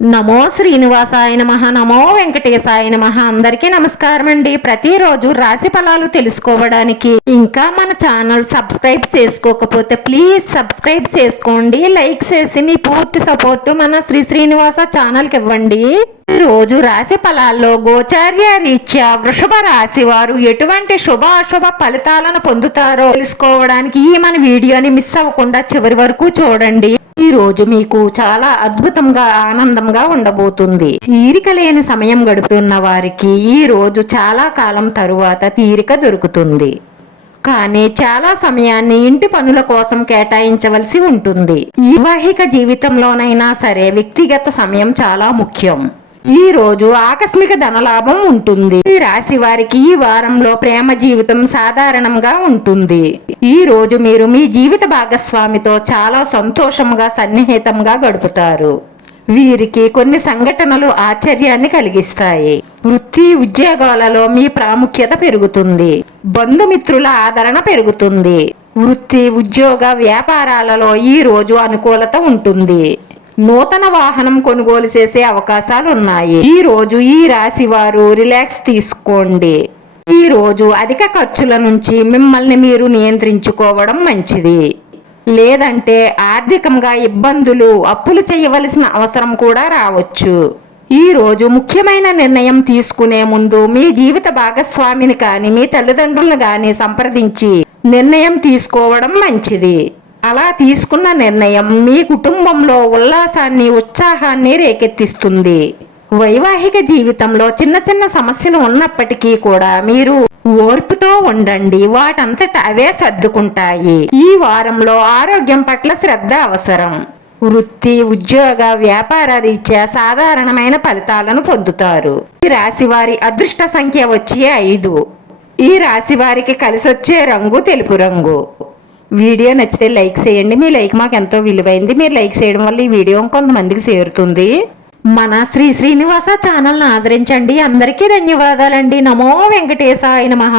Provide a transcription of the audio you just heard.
నమో శ్రీనివాసాయ నమః. నమో వెంకటేశాయ నమః. అందరికీ నమస్కారం అండి. ప్రతిరోజు రాశి ఫలాలు తెలుసుకోవడానికి ఇంకా మన ఛానల్ సబ్స్క్రైబ్ చేసుకోకపోతే ప్లీజ్ సబ్స్క్రైబ్ చేసుకోండి. లైక్ చేసి మీ పూర్తి సపోర్ట్ మన శ్రీ శ్రీనివాస ఛానల్కి ఇవ్వండి. రోజు రాశి ఫలాల్లో గోచార్య రీత్యా వృషభ రాశి వారు ఎటువంటి శుభ అశుభ ఫలితాలను పొందుతారో తెలుసుకోవడానికి ఈ మన వీడియోని మిస్ అవ్వకుండా చివరి వరకు చూడండి. ఈ రోజు మీకు చాలా అద్భుతంగా ఆనందంగా ఉండబోతుంది. తీరిక లేని సమయం గడుపుతున్న వారికి ఈ రోజు చాలా కాలం తరువాత తీరిక దొరుకుతుంది. కానీ చాలా సమయాన్ని ఇంటి పనుల కోసం కేటాయించవలసి ఉంటుంది. వైవాహిక జీవితంలోనైనా సరే వ్యక్తిగత సమయం చాలా ముఖ్యం. ఈ రోజు ఆకస్మిక ధనలాభం ఉంటుంది. ఈ రాశి వారికి ఈ వారంలో ప్రేమ జీవితం సాధారణంగా ఉంటుంది. ఈ రోజు మీరు మీ జీవిత భాగస్వామితో చాలా సంతోషంగా సన్నిహితంగా గడుపుతారు. వీరికి కొన్ని సంఘటనలు ఆశ్చర్యాన్ని కలిగిస్తాయి. వృత్తి ఉద్యోగాలలో మీ ప్రాముఖ్యత పెరుగుతుంది. బంధుమిత్రుల ఆదరణ పెరుగుతుంది. వృత్తి ఉద్యోగ వ్యాపారాలలో ఈ రోజు అనుకూలత ఉంటుంది. నూతన వాహనం కొనుగోలు చేసే అవకాశాలు ఉన్నాయి. ఈ రోజు ఈ రాశి వారు రిలాక్స్ తీసుకోండి. ఈ రోజు అధిక ఖర్చుల నుంచి మిమ్మల్ని మీరు నియంత్రించుకోవడం మంచిది. లేదంటే ఆర్థికంగా ఇబ్బందులు, అప్పులు చేయవలసిన అవసరం కూడా రావచ్చు. ఈ రోజు ముఖ్యమైన నిర్ణయం తీసుకునే ముందు మీ జీవిత భాగస్వామిని కానీ మీ తల్లిదండ్రులను కానీ సంప్రదించి నిర్ణయం తీసుకోవడం మంచిది. అలా తీసుకున్న నిర్ణయం మీ కుటుంబంలో ఉల్లాసాన్ని, ఉత్సాహాన్ని రేకెత్తిస్తుంది. వైవాహిక జీవితంలో చిన్న చిన్న సమస్యలు ఉన్నప్పటికీ కూడా మీరు ఓర్పుతో ఉండండి. వాటంతట అవే సర్దుకుంటాయి. ఈ వారంలో ఆరోగ్యం పట్ల శ్రద్ధ అవసరం. వృత్తి ఉద్యోగ వ్యాపార రీత్యా సాధారణమైన ఫలితాలను పొందుతారు. ఈ రాశి వారి అదృష్ట సంఖ్య వచ్చి 5. ఈ రాశి వారికి కలిసొచ్చే రంగు తెలుపు రంగు. వీడియో నచ్చితే లైక్ చేయండి. మీ లైక్ మాకు ఎంతో విలువైంది. మీరు లైక్ చేయడం వల్ల ఈ వీడియో కొంతమందికి చేరుతుంది. మన శ్రీ శ్రీనివాస ఛానల్ని ఆదరించండి. అందరికీ ధన్యవాదాలండి. నమో వెంకటేశాయ నమః.